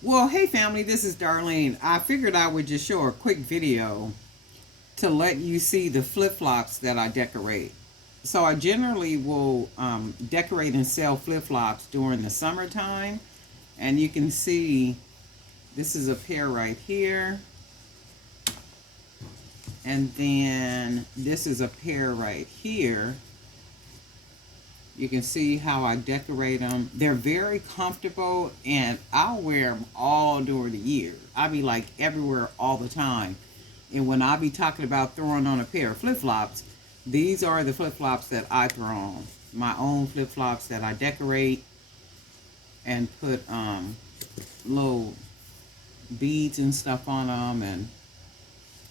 Well, hey family, this is Darlene. I figured I would just show a quick video to let you see the flip-flops that I decorate. So I generally will decorate and sell flip-flops during the summertime. And you can see this is a pair right here. And then this is a pair right here. You can see how I decorate them. They're very comfortable and I'll wear them all during the year. I'll be like everywhere all the time. And when I be talking about throwing on a pair of flip-flops, these are the flip-flops that I throw on. My own flip-flops that I decorate and put little beads and stuff on them, and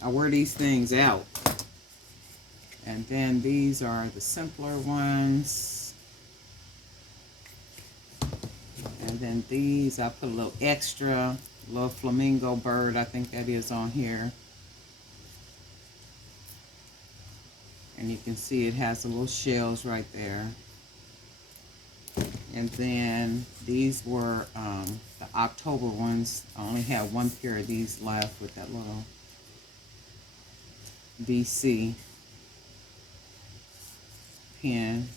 I wear these things out. And then these are the simpler ones. And then these, I put a little extra, little flamingo bird, I think that is on here. And you can see it has the little shells right there. And then these were the October ones. I only have one pair of these left with that little DC pin.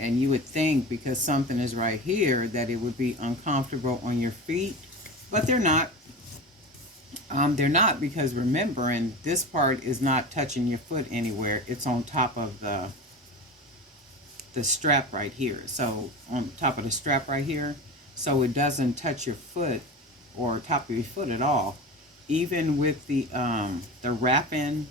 And you would think because something is right here that it would be uncomfortable on your feet, but they're not. They're not, because remember, and this part is not touching your foot anywhere. It's on top of the strap right here. So on top of the strap right here, so it doesn't touch your foot or top of your foot at all. Even with the wrapping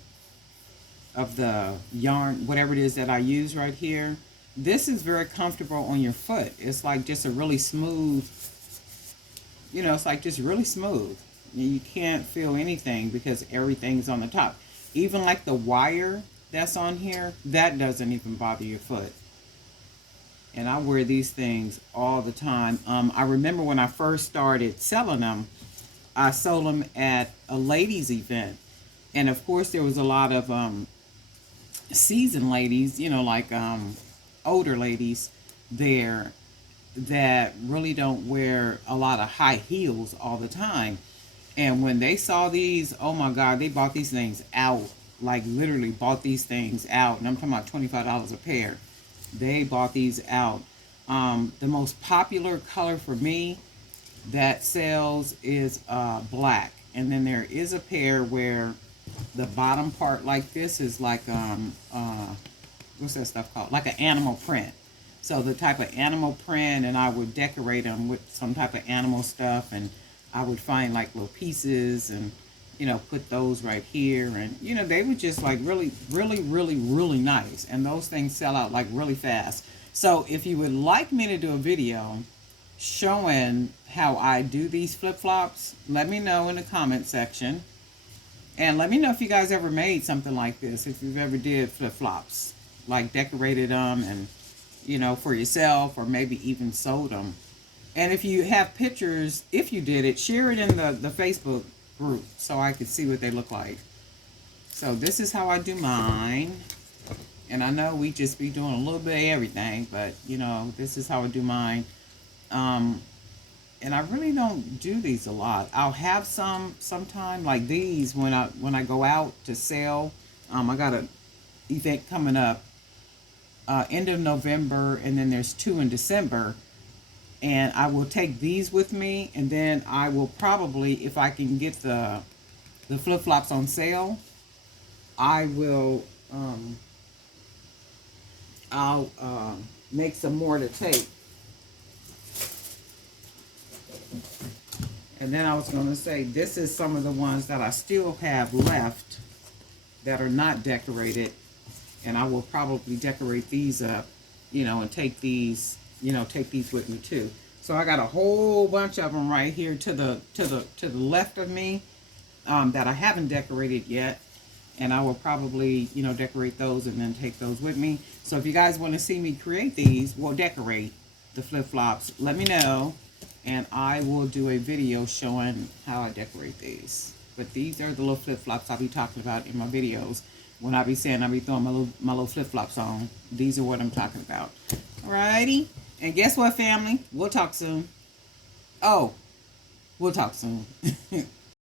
of the yarn, whatever it is that I use right here, this is very comfortable on your foot. It's like just a really smooth, you know, it's like just really smooth. You can't feel anything because everything's on the top. Even like the wire that's on here, that doesn't even bother your foot. And I wear these things all the time. I remember when I first started selling them, I sold them at a ladies event. And of course there was a lot of seasoned ladies, you know, like older ladies there that really don't wear a lot of high heels all the time. And when they saw these, oh my God, they bought these things out. Like literally bought these things out. And I'm talking about $25 a pair. They bought these out. The most popular color for me that sells is black. And then there is a pair where the bottom part like this is like, what's that stuff called? Like an animal print. So the type of animal print, and I would decorate them with some type of animal stuff, and I would find like little pieces and, you know, put those right here. And, you know, they were just like really, really, really, really nice. And those things sell out like really fast. So if you would like me to do a video showing how I do these flip-flops, let me know in the comment section. And let me know if you guys ever made something like this. If you've ever did flip-flops, like decorated them and, you know, for yourself, or maybe even sold them. And if you have pictures, if you did it, share it in the Facebook group so I can see what they look like. So this is how I do mine. And I know we just be doing a little bit of everything, but you know, this is how I do mine. And I really don't do these a lot. I'll have some sometime, like these when I go out to sell. I got an event coming up end of November, and then there's 2 in December. And I will take these with me, and then I will probably, if I can get the flip-flops on sale, I will, I'll make some more to take. And then I was going to say, this is some of the ones that I still have left that are not decorated. And I will probably decorate these up, you know, and take these, you know, take these with me too. So I got a whole bunch of them right here to the left of me that I haven't decorated yet. And I will probably, you know, decorate those and then take those with me. So if you guys want to see me create these, well, decorate the flip-flops, let me know. And I will do a video showing how I decorate these. But these are the little flip-flops I'll be talking about in my videos. When I be saying I be throwing my little flip-flops on, these are what I'm talking about. Alrighty. And guess what, family? We'll talk soon. Oh, we'll talk soon.